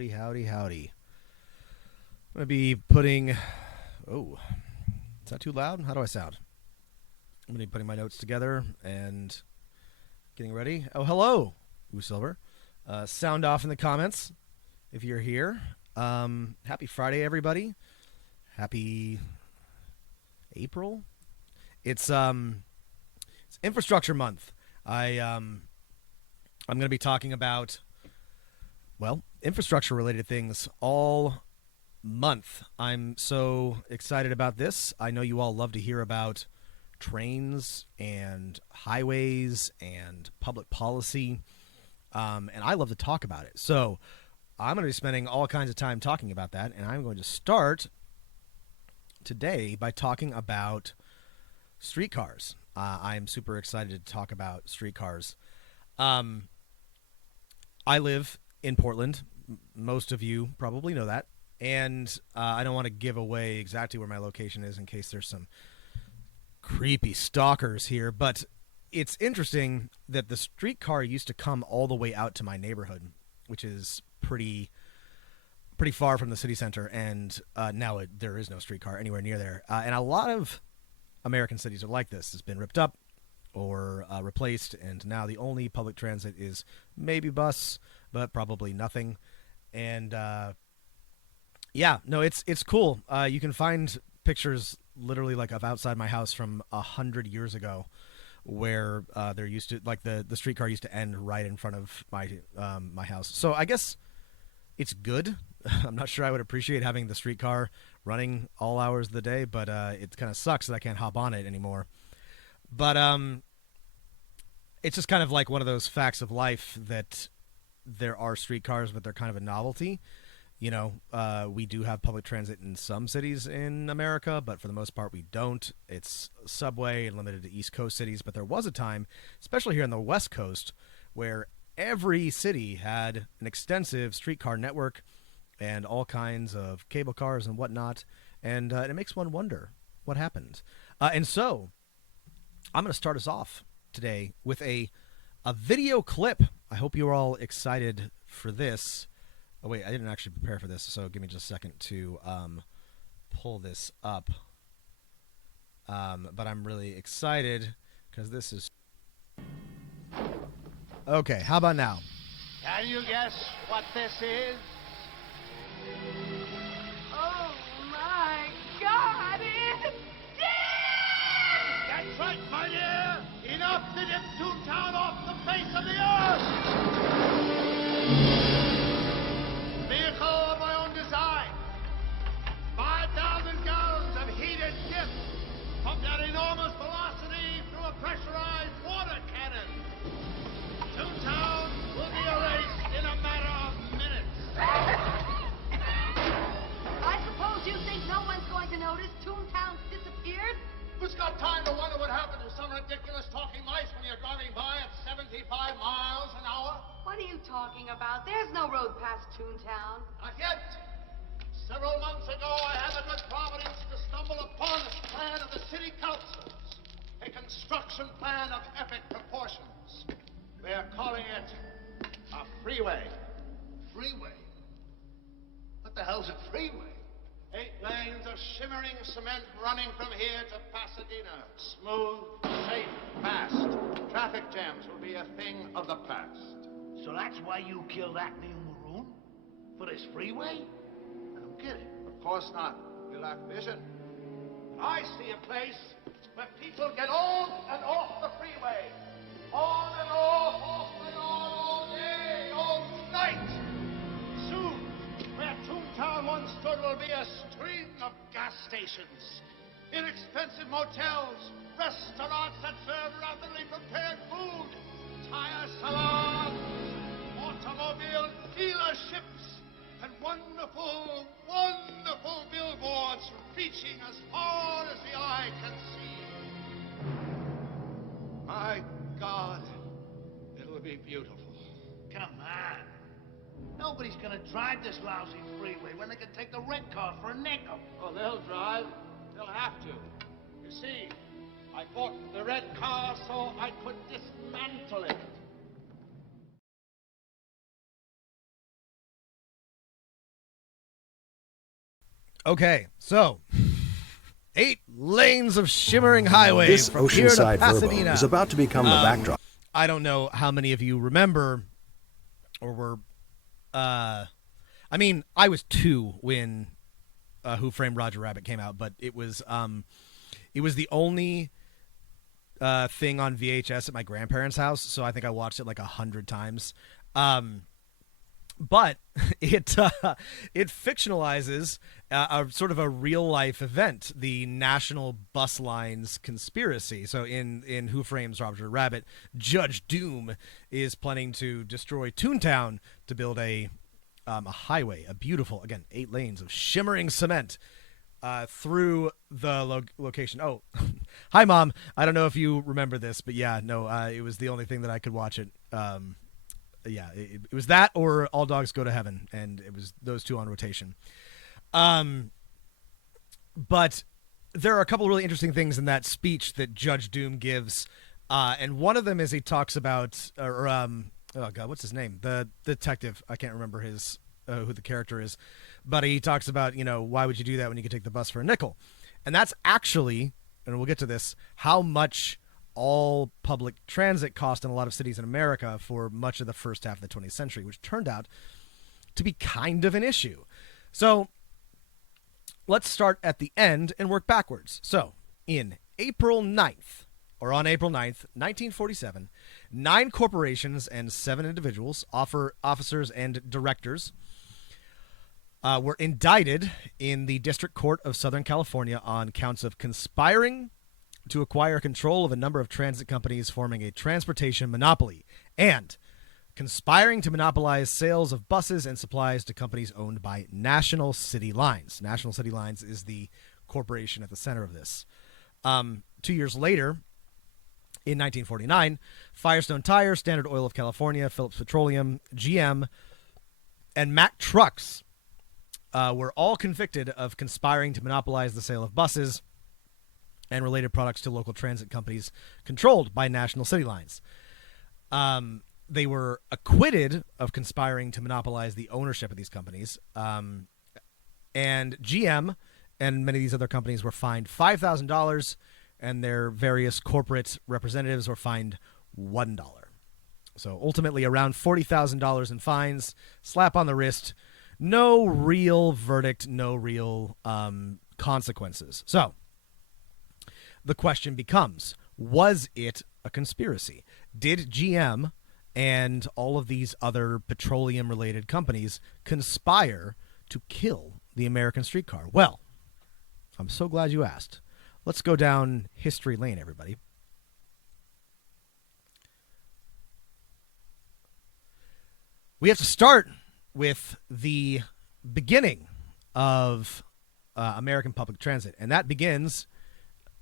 Howdy, howdy, howdy. I'm going to be putting... Oh, is that too loud? How do I sound? I'm going to be putting my notes together and getting ready. Oh, hello, Ooh Silver. Sound off in the comments if you're here. Happy Friday, everybody. Happy April. It's Infrastructure Month. I'm going to be talking about, well, infrastructure-related things all month. I'm so excited about this. I know you all love to hear about trains and highways and public policy, and I love to talk about it. So I'm going to be spending all kinds of time talking about that, and I'm going to start today by talking about streetcars. I'm super excited to talk about streetcars. I live in Portland. Most of you probably know that. And I don't want to give away exactly where my location is in case there's some creepy stalkers here. But it's interesting that the streetcar used to come all the way out to my neighborhood, which is pretty far from the city center. And now there is no streetcar anywhere near there. And a lot of American cities are like this. It's been ripped up or replaced, and now the only public transit is maybe bus, but probably nothing. And yeah, no, it's cool. You can find pictures literally like of outside my house from 100 years ago, where there used to, like, the streetcar used to end right in front of my house. So I guess it's good. I'm not sure I would appreciate having the streetcar running all hours of the day, but it kind of sucks that I can't hop on it anymore. But it's just kind of like one of those facts of life that there are streetcars, but they're kind of a novelty. You know, we do have public transit in some cities in America, but for the most part we don't. It's subway and limited to East Coast cities, but there was a time, especially here on the West Coast, where every city had an extensive streetcar network and all kinds of cable cars and whatnot, and it makes one wonder what happened. And so I'm going to start us off today with a video clip. I hope you're all excited for this. Oh, wait, I didn't actually prepare for this, so give me just a second to pull this up. But I'm really excited because this is... Okay, how about now? Can you guess what this is? Oh my God, it's dead! That's right, my dear! Enough to dip Toontown off the face of the earth! Vehicle of my own design. 5,000 gallons of heated dip pumped at enormous velocity through a pressurized water cannon. Toontown will be erased in a matter of minutes. I suppose you think no one's going to notice Toontown's disappeared? Who's got time to wonder what happened to some ridiculous talking mice when you're driving by at 75 miles an hour? What are you talking about? There's no road past Toontown. Not yet. Several months ago, I had the good providence to stumble upon a plan of the city councils. A construction plan of epic proportions. They're calling it a freeway. Freeway? What the hell's a freeway? 8 lanes of shimmering cement running from here to Pasadena. Smooth, safe, fast. Traffic jams will be a thing of the past. So that's why you killed Acme and Maroon? For this freeway? I don't get it. Of course not. You lack vision. But I see a place where people get on and off the freeway. On and off and on, all day, all night. Soon, where Toontown once stood will be a string of gas stations, inexpensive motels, restaurants that serve rapidly prepared food, tire salons, automobile dealerships, and wonderful, wonderful billboards reaching as far as the eye can see. My God, it'll be beautiful. Come on. Nobody's gonna drive this lousy freeway when they can take the red car for a nickel. Oh, they'll drive. They'll have to. You see, I bought the red car so I could dismantle it. Okay, so 8 lanes of shimmering highway This from here to oceanside verbo Pasadena. is about to become the backdrop. I don't know how many of you remember or were. I mean, I was 2 when Who Framed Roger Rabbit came out, but it was the only thing on VHS at my grandparents' house, so I think I watched it like 100 times. But it fictionalizes a sort of a real life event, the National Bus Lines conspiracy. So in Who Frames Roger Rabbit, Judge Doom is planning to destroy Toontown to build a highway, a beautiful, again, 8 lanes of shimmering cement through the location. Oh, hi, Mom. I don't know if you remember this, but yeah, no, it was the only thing that I could watch it. Yeah, it was that or All Dogs Go to Heaven, and it was those 2 on rotation. But there are a couple really interesting things in that speech that Judge Doom gives, and one of them is he talks about, oh God, what's his name? The detective. I can't remember his who the character is, but he talks about, why would you do that when you could take the bus for a nickel? And that's actually, and we'll get to this, how much all public transit cost in a lot of cities in America for much of the first half of the 20th century, which turned out to be kind of an issue. So let's start at the end and work backwards. So on April 9th, 1947, 9 corporations and 7 individuals, officers and directors, were indicted in the District Court of Southern California on counts of conspiring to acquire control of a number of transit companies, forming a transportation monopoly, and conspiring to monopolize sales of buses and supplies to companies owned by National City Lines. National City Lines is the corporation at the center of this. 2 years later, in 1949, Firestone Tire, Standard Oil of California, Phillips Petroleum, GM, and Mack Trucks were all convicted of conspiring to monopolize the sale of buses and related products to local transit companies controlled by National City Lines. They were acquitted of conspiring to monopolize the ownership of these companies. And GM and many of these other companies were fined $5,000, and their various corporate representatives were fined $1. So ultimately around $40,000 in fines, slap on the wrist, no real verdict, no real consequences. So the question becomes, was it a conspiracy? Did GM and all of these other petroleum-related companies conspire to kill the American streetcar? Well, I'm so glad you asked. Let's go down history lane, everybody. We have to start with the beginning of American public transit, and that begins,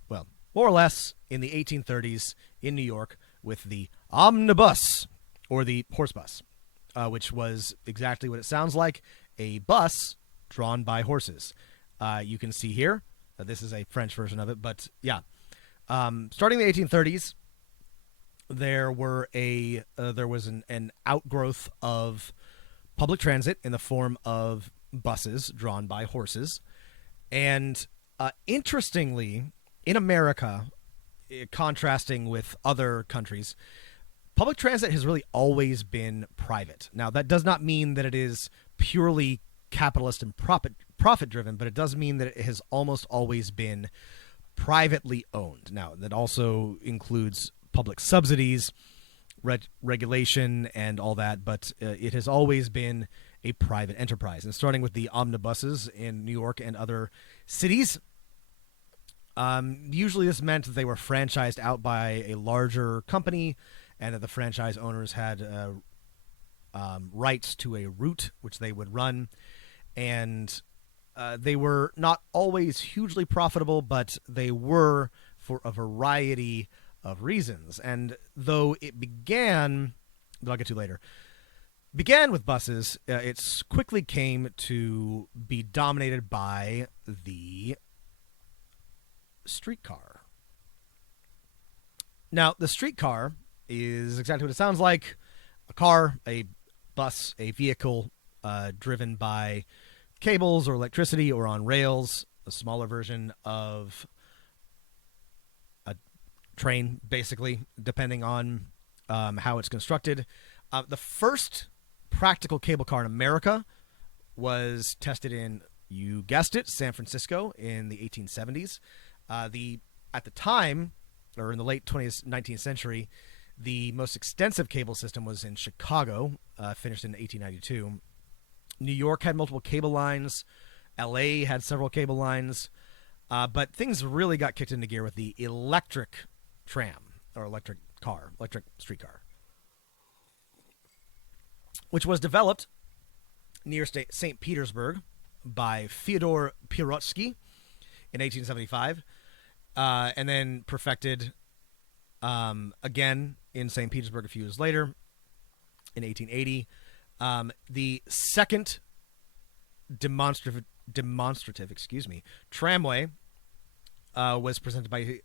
well, more or less in the 1830s in New York with the omnibus, or the horse bus, which was exactly what it sounds like, a bus drawn by horses. You can see here, this is a French version of it, but yeah. Starting in the 1830s, there was an outgrowth of public transit in the form of buses drawn by horses. And interestingly, in America, contrasting with other countries, public transit has really always been private. Now, that does not mean that it is purely capitalist and profit-driven, but it does mean that it has almost always been privately owned. Now, that also includes public subsidies, regulation, and all that, but it has always been a private enterprise. And starting with the omnibuses in New York and other cities, usually this meant that they were franchised out by a larger company, and that the franchise owners had rights to a route which they would run. And they were not always hugely profitable, but they were for a variety of reasons. And though it began, that I'll get to later, began with buses, it quickly came to be dominated by the streetcar. Now, the streetcar is exactly what it sounds like: a car, a bus, a vehicle driven by cables or electricity or on rails, a smaller version of a train, basically, depending on how it's constructed. The first practical cable car in America was tested in, you guessed it, San Francisco in the 1870s. At the time, or in the late 19th century, the most extensive cable system was in Chicago, finished in 1892. New York had multiple cable lines. L.A. had several cable lines. But things really got kicked into gear with the electric tram, or electric streetcar, which was developed near St. Petersburg by Fyodor Pirotsky in 1875, and then perfected again in St. Petersburg a few years later in 1880. The second demonstrative tramway was presented by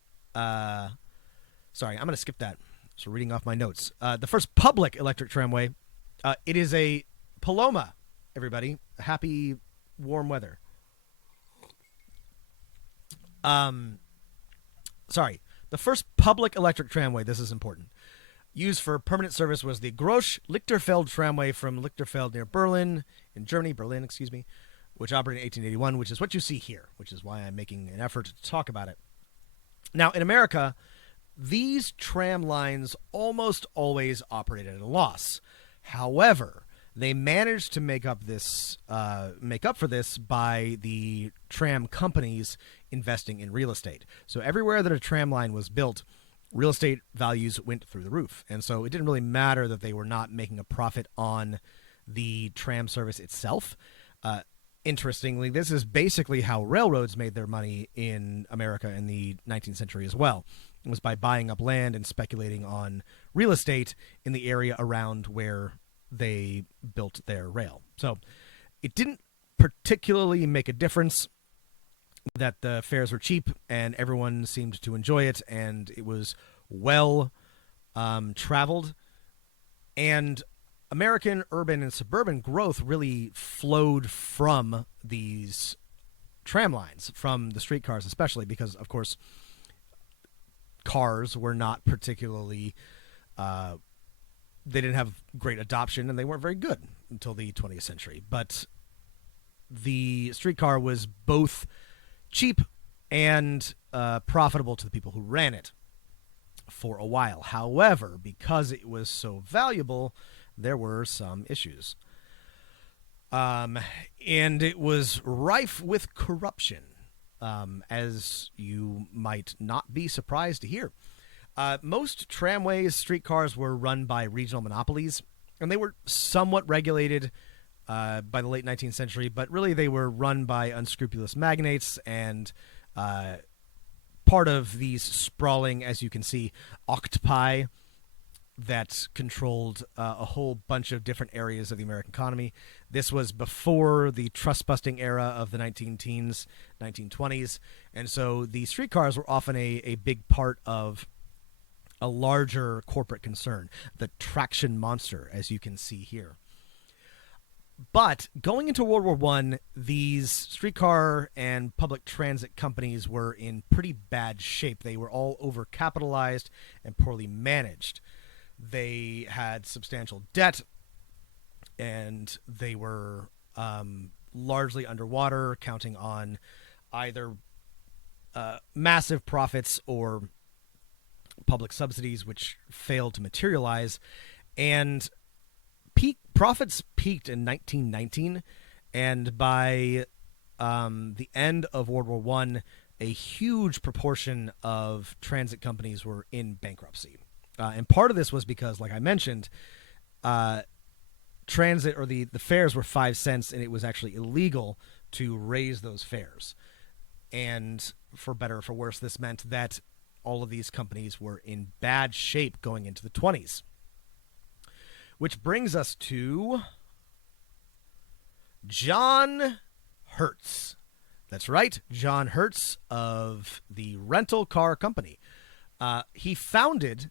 sorry, I'm going to skip that. So reading off my notes. The first public electric tramway, it is a Paloma, everybody. Happy warm weather. Sorry. The first public electric tramway, this is important, used for permanent service was the Gross-Lichterfeld tramway from Lichterfeld near Berlin, which operated in 1881, which is what you see here, which is why I'm making an effort to talk about it. Now, in America, these tram lines almost always operated at a loss. However, they managed to make up for this by the tram companies investing in real estate. So everywhere that a tram line was built, real estate values went through the roof. And so it didn't really matter that they were not making a profit on the tram service itself. Interestingly, this is basically how railroads made their money in America in the 19th century as well. It was by buying up land and speculating on real estate in the area around where they built their rail. So it didn't particularly make a difference that the fares were cheap and everyone seemed to enjoy it, and it was well traveled. And American urban and suburban growth really flowed from these tram lines, from the streetcars especially, because, of course, cars were not particularly they didn't have great adoption, and they weren't very good until the 20th century. But the streetcar was both cheap and profitable to the people who ran it for a while. However, because it was so valuable, there were some issues. And it was rife with corruption, as you might not be surprised to hear. Most tramways, streetcars were run by regional monopolies, and they were somewhat regulated by the late 19th century, but really they were run by unscrupulous magnates and part of these sprawling, as you can see, octopi that controlled a whole bunch of different areas of the American economy. This was before the trust-busting era of the 19-teens, 1920s, and so the streetcars were often a big part of a larger corporate concern, the traction monster, as you can see here. But going into World War I, these streetcar and public transit companies were in pretty bad shape. They were all overcapitalized and poorly managed. They had substantial debt, and they were largely underwater, counting on either massive profits or public subsidies, which failed to materialize. And profits peaked in 1919, and by the end of World War I, a huge proportion of transit companies were in bankruptcy. And part of this was because, like I mentioned, transit, or the fares were 5 cents, and it was actually illegal to raise those fares. And for better or for worse, this meant that all of these companies were in bad shape going into the 20s. Which brings us to John Hertz. That's right, John Hertz of the rental car company. He founded,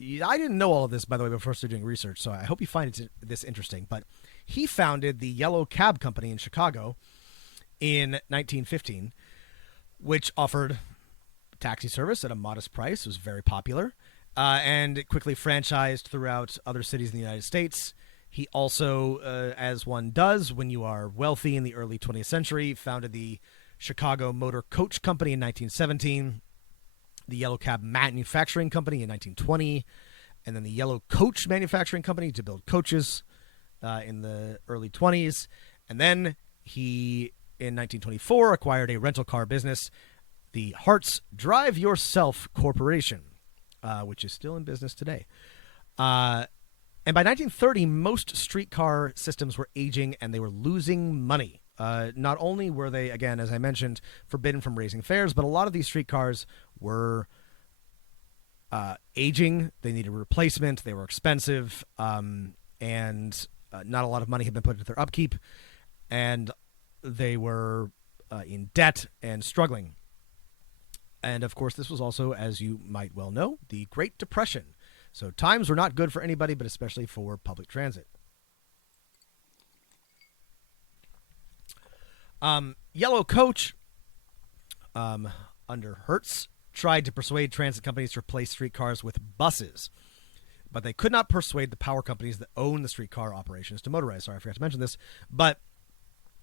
I didn't know all of this, by the way, before I started doing research, so I hope you find this interesting, but he founded the Yellow Cab Company in Chicago in 1915, which offered taxi service at a modest price. It was very popular, and it quickly franchised throughout other cities in the United States. He also, as one does when you are wealthy in the early 20th century, founded the Chicago Motor Coach Company in 1917, the Yellow Cab Manufacturing Company in 1920, and then the Yellow Coach Manufacturing Company to build coaches in the early 20s. And then he, in 1924, acquired a rental car business, the Hart's Drive Yourself Corporation, which is still in business today. And by 1930, most streetcar systems were aging and they were losing money. Not only were they, again, as I mentioned, forbidden from raising fares, but a lot of these streetcars were aging. They needed replacement. They were expensive, and not a lot of money had been put into their upkeep. And they were in debt and struggling. And, of course, this was also, as you might well know, the Great Depression. So times were not good for anybody, but especially for public transit. Yellow Coach, under Hertz, tried to persuade transit companies to replace streetcars with buses. But they could not persuade the power companies that own the streetcar operations to motorize. Sorry, I forgot to mention this. But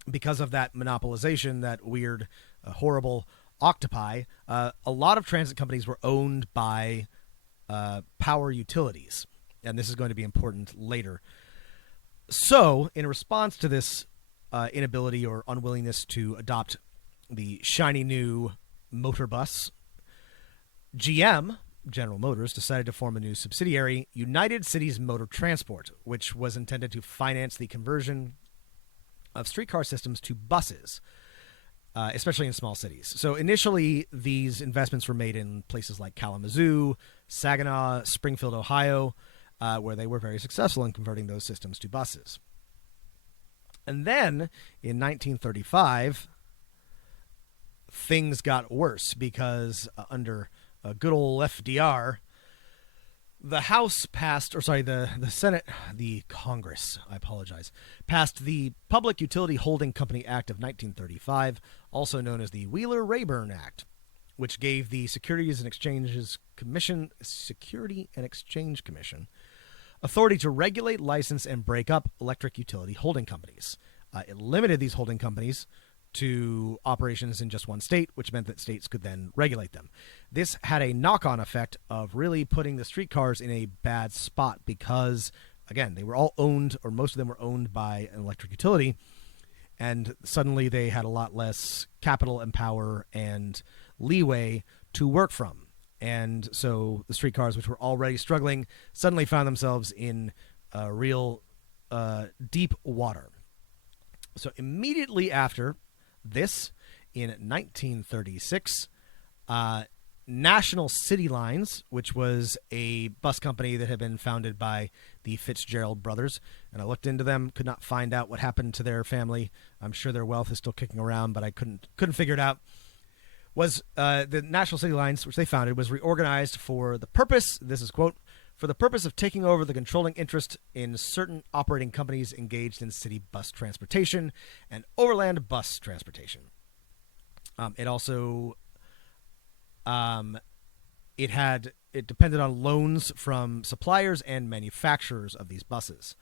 because of that monopolization, that weird, horrible octopi, a lot of transit companies were owned by power utilities. And this is going to be important later. So, in response to this inability or unwillingness to adopt the shiny new motor bus, GM, General Motors, decided to form a new subsidiary, United Cities Motor Transport, which was intended to finance the conversion of streetcar systems to buses, especially in small cities. So initially, these investments were made in places like Kalamazoo, Saginaw, Springfield, Ohio, where they were very successful in converting those systems to buses. And then, in 1935, things got worse because under good old FDR, the House passed, the Senate, the Congress, I apologize, passed the Public Utility Holding Company Act of 1935, also known as the Wheeler-Rayburn Act, which gave the Security and Exchange Commission authority to regulate, license, and break up electric utility holding companies. It limited these holding companies to operations in just one state, which meant that states could then regulate them. This had a knock-on effect of really putting the streetcars in a bad spot because, again, they were all owned, or most of them were owned by an electric utility, and suddenly they had a lot less capital and power and leeway to work from. And so the streetcars, which were already struggling, suddenly found themselves in real deep water. So immediately after this, in 1936, National City Lines, which was a bus company that had been founded by the Fitzgerald brothers, and I looked into them, could not find out what happened to their family. I'm sure their wealth is still kicking around, but I couldn't figure it out. Was the National City Lines, which they founded, was reorganized for the purpose, this is quote, for the purpose of taking over the controlling interest in certain operating companies engaged in city bus transportation and overland bus transportation. It also, it depended on loans from suppliers and manufacturers of these buses.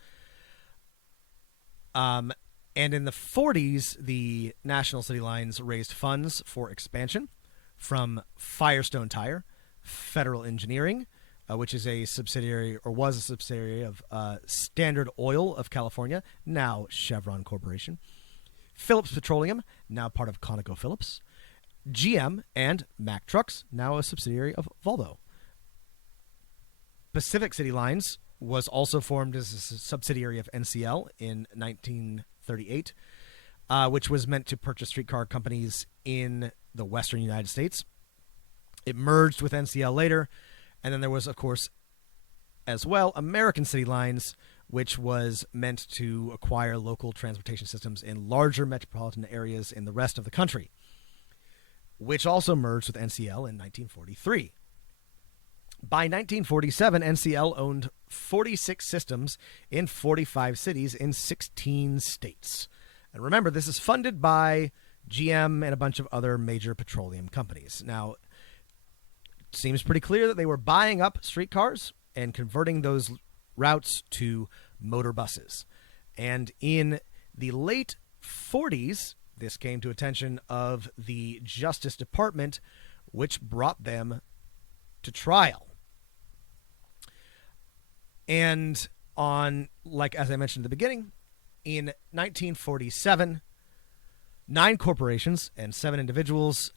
And in the 40s, the National City Lines raised funds for expansion from Firestone Tire, Federal Engineering, which is a subsidiary, or was a subsidiary of Standard Oil of California, now Chevron Corporation, Phillips Petroleum, now part of ConocoPhillips, GM, and Mack Trucks, now a subsidiary of Volvo. Pacific City Lines was also formed as a subsidiary of NCL in 1938, which was meant to purchase streetcar companies in the western United States. It merged with NCL later, and then there was, of course, as well, American City Lines, which was meant to acquire local transportation systems in larger metropolitan areas in the rest of the country, which also merged with NCL in 1943. By 1947, NCL owned 46 systems in 45 cities in 16 states. And remember, this is funded by GM, and a bunch of other major petroleum companies. Now, it seems pretty clear that they were buying up streetcars and converting those routes to motor buses. And in the late 40s, this came to attention of the Justice Department, which brought them to trial. And as I mentioned at the beginning, in 1947, 9 corporations and 7 individuals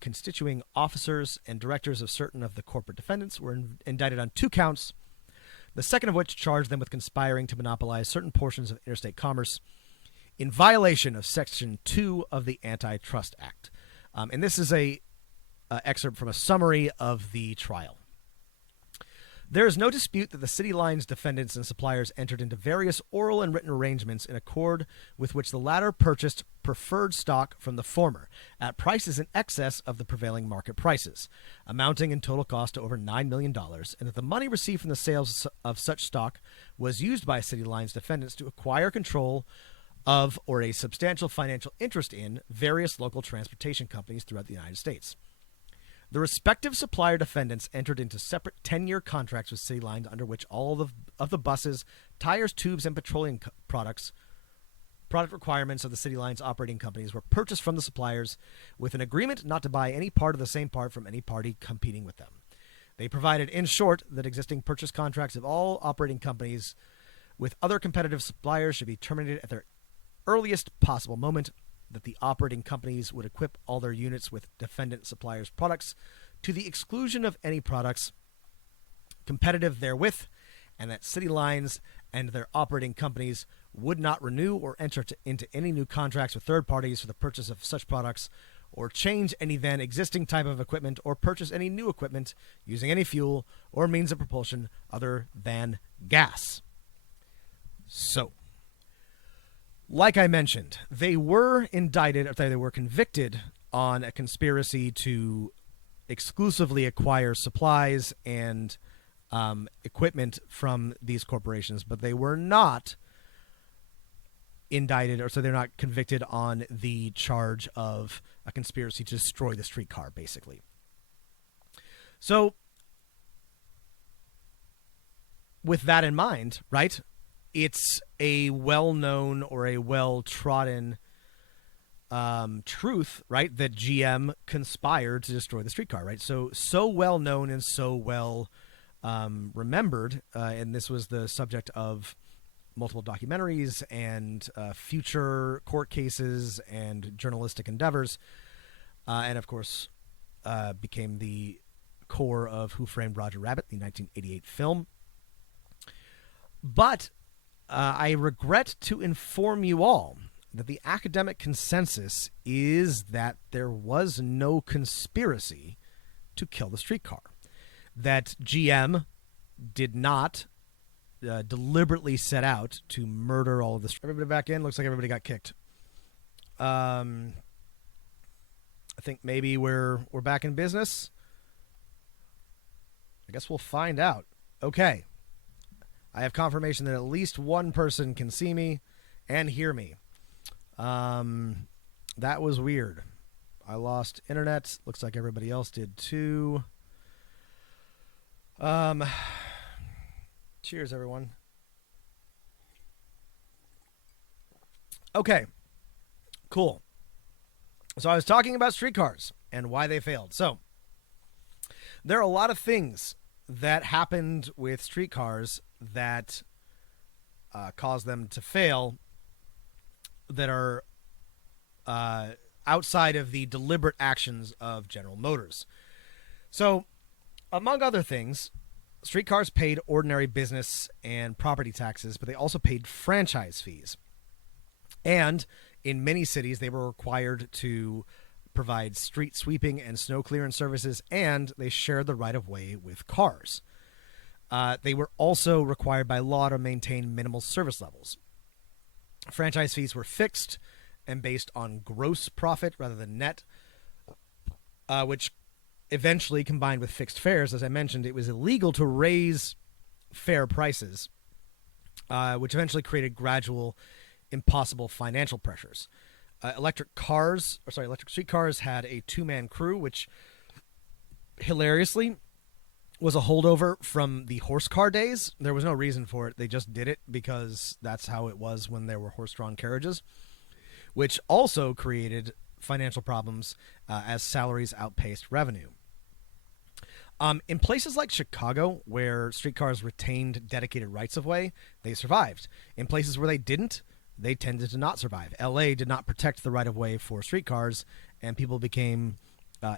constituting officers and directors of certain of the corporate defendants were indicted on 2 counts, the second of which charged them with conspiring to monopolize certain portions of interstate commerce in violation of Section 2 of the Antitrust Act. And this is a excerpt from a summary of the trial. There is no dispute that the City Lines defendants and suppliers entered into various oral and written arrangements in accord with which the latter purchased preferred stock from the former at prices in excess of the prevailing market prices, amounting in total cost to over $9 million, and that the money received from the sales of such stock was used by City Lines defendants to acquire control of or a substantial financial interest in various local transportation companies throughout the United States. The respective supplier defendants entered into separate 10-year contracts with City Lines under which all of the buses, tires, tubes, and petroleum product requirements of the City Lines operating companies were purchased from the suppliers with an agreement not to buy any part of the same part from any party competing with them. They provided, in short, that existing purchase contracts of all operating companies with other competitive suppliers should be terminated at their earliest possible moment, that the operating companies would equip all their units with defendant suppliers' products to the exclusion of any products competitive therewith, and that City Lines and their operating companies would not renew or enter into any new contracts with third parties for the purchase of such products, or change any then existing type of equipment, or purchase any new equipment using any fuel or means of propulsion other than gas. So, like I mentioned, they were indicted, or they were convicted on a conspiracy to exclusively acquire supplies and equipment from these corporations, but they were not indicted, or so they're not convicted on the charge of a conspiracy to destroy the streetcar, basically. So, with that in mind, right? It's a well-known or a well-trodden truth, right, that GM conspired to destroy the streetcar, right? So well-known and so well remembered, and this was the subject of multiple documentaries and future court cases and journalistic endeavors, and of course became the core of Who Framed Roger Rabbit, the 1988 film. But I regret to inform you all that the academic consensus is that there was no conspiracy to kill the streetcar, that GM did not deliberately set out to murder all of this. Everybody back in? Looks like everybody got kicked. I think maybe we're back in business. I guess we'll find out. Okay. I have confirmation that at least one person can see me and hear me. That was weird. I lost internet. Looks like everybody else did too. Cheers, everyone. Okay. Cool. So I was talking about streetcars and why they failed. So there are a lot of things that happened with streetcars that caused them to fail that are outside of the deliberate actions of General Motors. So, among other things, streetcars paid ordinary business and property taxes, but they also paid franchise fees. And in many cities, they were required to provide street sweeping and snow clearance services, and they shared the right-of-way with cars. They were also required by law to maintain minimal service levels. Franchise fees were fixed and based on gross profit rather than net, which eventually combined with fixed fares. As I mentioned, it was illegal to raise fare prices, which eventually created gradual, impossible financial pressures. Electric streetcars had a two-man crew, which hilariously was a holdover from the horse car days. There was no reason for it. They just did it because that's how it was when there were horse-drawn carriages, which also created financial problems as salaries outpaced revenue. In places like Chicago, where streetcars retained dedicated rights-of-way, they survived. In places where they didn't, they tended to not survive. LA did not protect the right-of-way for streetcars, and people became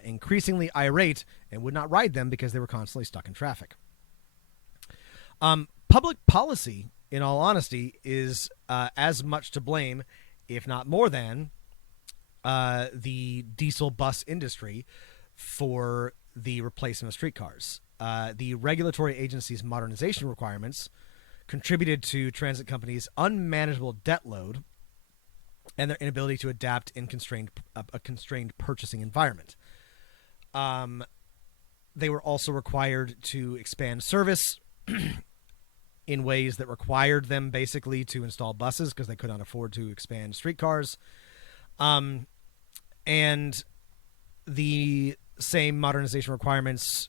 increasingly irate and would not ride them because they were constantly stuck in traffic. Public policy, in all honesty, is as much to blame, if not more than, the diesel bus industry for the replacement of streetcars. The regulatory agency's modernization requirements contributed to transit companies' unmanageable debt load and their inability to adapt in a constrained purchasing environment. They were also required to expand service in ways that required them basically to install buses because they could not afford to expand streetcars. And the same modernization requirements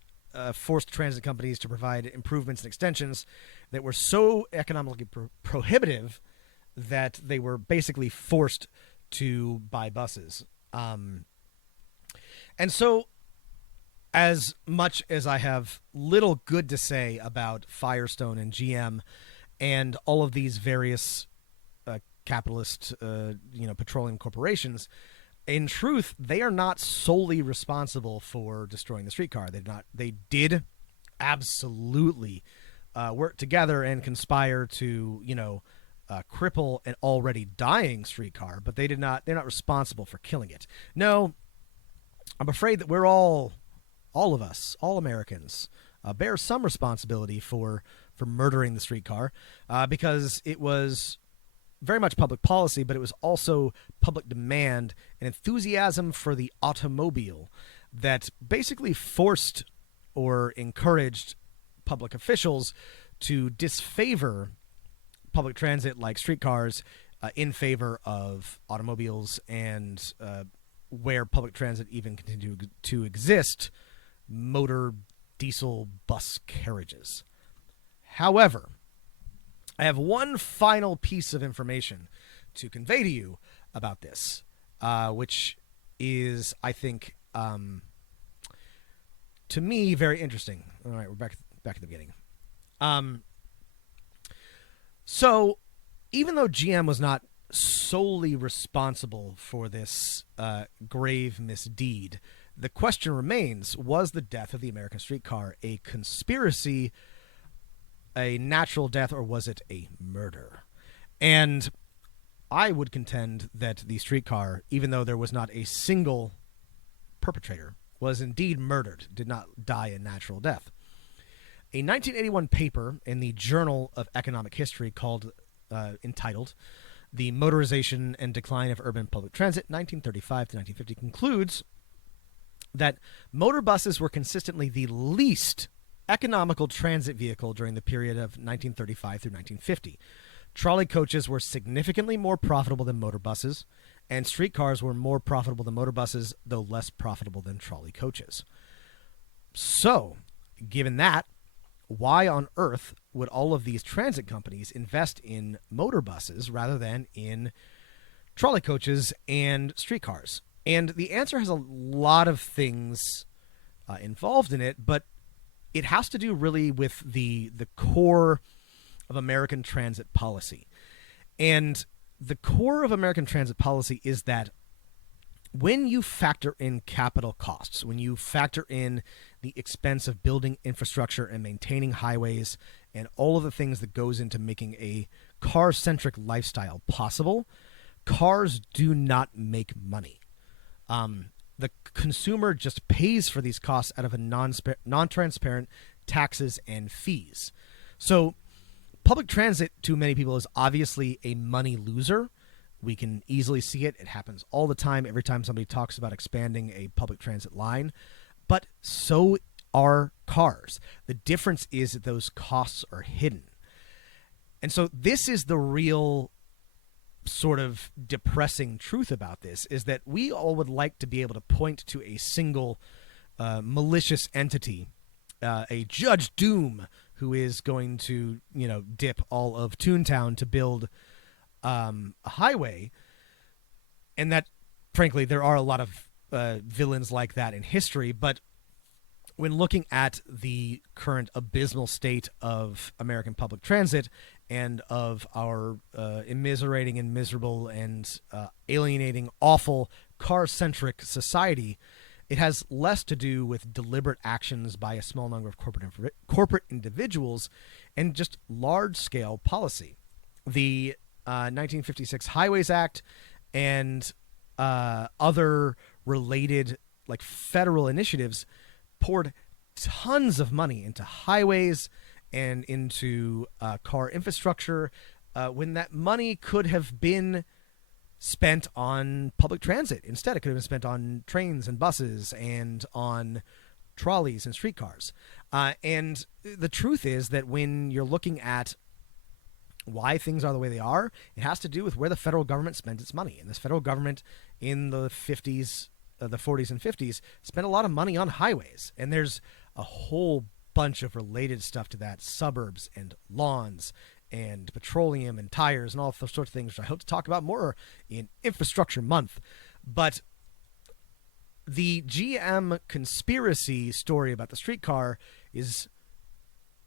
forced transit companies to provide improvements and extensions that were so economically prohibitive that they were basically forced to buy buses. And so, as much as I have little good to say about Firestone and GM and all of these various capitalist, petroleum corporations, in truth, they are not solely responsible for destroying the streetcar. They did absolutely work together and conspire to, cripple an already dying streetcar, but they're not responsible for killing it. No, I'm afraid that we're all of us, all Americans, bear some responsibility for murdering the streetcar because it was very much public policy, but it was also public demand and enthusiasm for the automobile that basically forced or encouraged public officials to disfavor public transit like streetcars in favor of automobiles, and where public transit even continued to exist, motor diesel bus carriages. However, I have one final piece of information to convey to you about this, which is, I think, to me, very interesting. All right, we're back at the beginning. So, even though GM was not solely responsible for this grave misdeed, the question remains, was the death of the American streetcar a conspiracy, a natural death, or was it a murder? And I would contend that the streetcar, even though there was not a single perpetrator, was indeed murdered, did not die a natural death. A 1981 paper in the Journal of Economic History entitled The Motorization and Decline of Urban Public Transit, 1935 to 1950, concludes that motor buses were consistently the least economical transit vehicle during the period of 1935 through 1950. Trolley coaches were significantly more profitable than motor buses, and streetcars were more profitable than motor buses, though less profitable than trolley coaches. So, given that, why on earth would all of these transit companies invest in motor buses rather than in trolley coaches and streetcars? And the answer has a lot of things involved in it, but it has to do really with the core of American transit policy. And the core of American transit policy is that when you factor in capital costs, when you factor in the expense of building infrastructure and maintaining highways and all of the things that goes into making a car-centric lifestyle possible, cars do not make money. The consumer just pays for these costs out of a non-transparent taxes and fees. So public transit to many people is obviously a money loser. We can easily see it. It happens all the time, every time somebody talks about expanding a public transit line. But so are cars. The difference is that those costs are hidden. And so this is the real sort of depressing truth about this is that we all would like to be able to point to a single malicious entity, a Judge Doom, who is going to, dip all of Toontown to build a highway. And that, frankly, there are a lot of villains like that in history. But when looking at the current abysmal state of American public transit and of our immiserating and miserable and alienating, awful, car-centric society, it has less to do with deliberate actions by a small number of corporate individuals and just large-scale policy. The 1956 Highways Act and other related federal initiatives poured tons of money into highways and into car infrastructure when that money could have been spent on public transit. Instead, it could have been spent on trains and buses and on trolleys and streetcars. And the truth is that when you're looking at why things are the way they are, it has to do with where the federal government spent its money. And this federal government in the 40s and 50s spent a lot of money on highways. And there's a whole bunch of related stuff to that: suburbs and lawns and petroleum and tires and all those sorts of things, which I hope to talk about more in Infrastructure Month. But the GM conspiracy story about the streetcar is,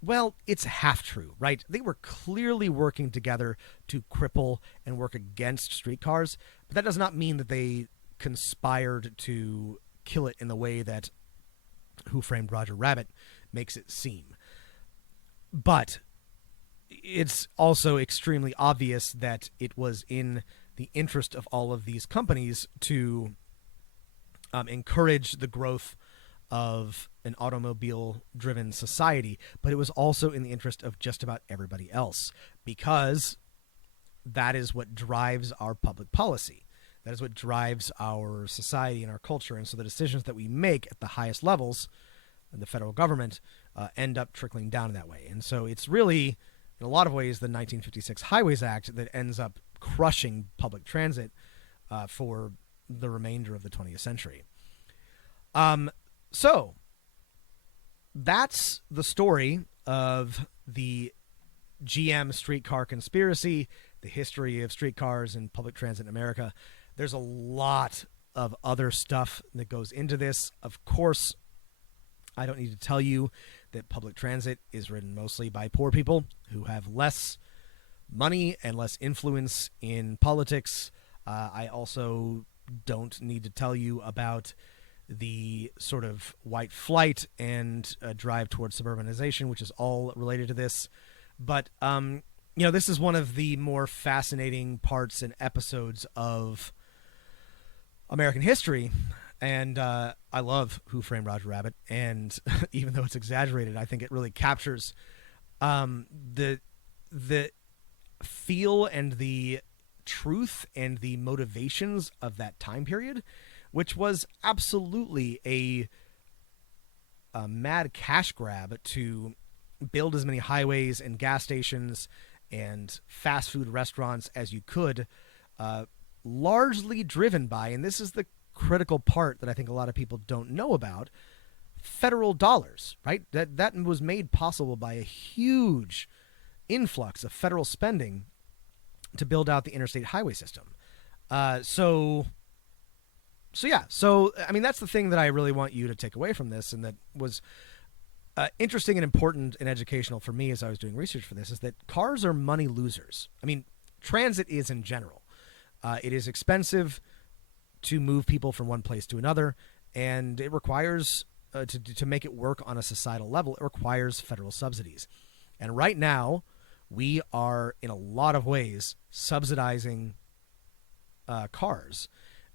well, it's half true, right? They were clearly working together to cripple and work against streetcars, but that does not mean that they conspired to kill it in the way that Who Framed Roger Rabbit makes it seem. But it's also extremely obvious that it was in the interest of all of these companies to encourage the growth of an automobile-driven society, but it was also in the interest of just about everybody else, because that is what drives our public policy. That is what drives our society and our culture, and so the decisions that we make at the highest levels in the federal government end up trickling down in that way. And so it's really, in a lot of ways, the 1956 Highways Act that ends up crushing public transit for the remainder of the 20th century. So that's the story of the GM Streetcar Conspiracy, the history of streetcars and public transit in America. There's a lot of other stuff that goes into this. Of course, I don't need to tell you that public transit is ridden mostly by poor people who have less money and less influence in politics. I also don't need to tell you about the sort of white flight and drive towards suburbanization, which is all related to this. But, this is one of the more fascinating parts and episodes of American history. And I love Who Framed Roger Rabbit. And even though it's exaggerated, I think it really captures the feel and the truth and the motivations of that time period, which was absolutely a mad cash grab to build as many highways and gas stations and fast food restaurants as you could, largely driven by, and this is the critical part that I think a lot of people don't know about, federal dollars, right? That was made possible by a huge influx of federal spending to build out the interstate highway system. So I mean, that's the thing that I really want you to take away from this, and that was interesting and important and educational for me as I was doing research for this, is that cars are money losers. I mean, transit is in general. It is expensive to move people from one place to another, and it requires, to make it work on a societal level, it requires federal subsidies. And right now, we are, in a lot of ways, subsidizing cars,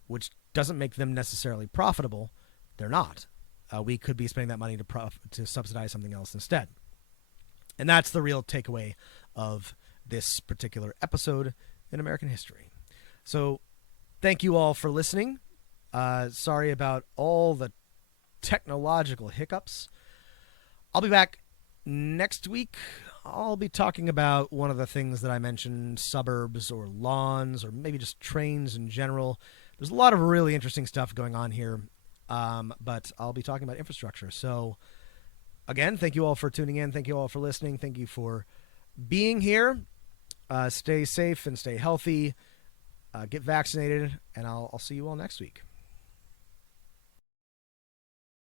which doesn't make them necessarily profitable. They're not. We could be spending that money to subsidize something else instead. And that's the real takeaway of this particular episode in American history. So thank you all for listening. Sorry about all the technological hiccups. I'll be back next week I'll be talking about one of the things that I mentioned, suburbs or lawns or maybe just trains in general. There's a lot of really interesting stuff going on here, but I'll be talking about infrastructure. So, again, thank you all for tuning in. Thank you all for listening. Thank you for being here. Stay safe and stay healthy. Get vaccinated, and I'll see you all next week.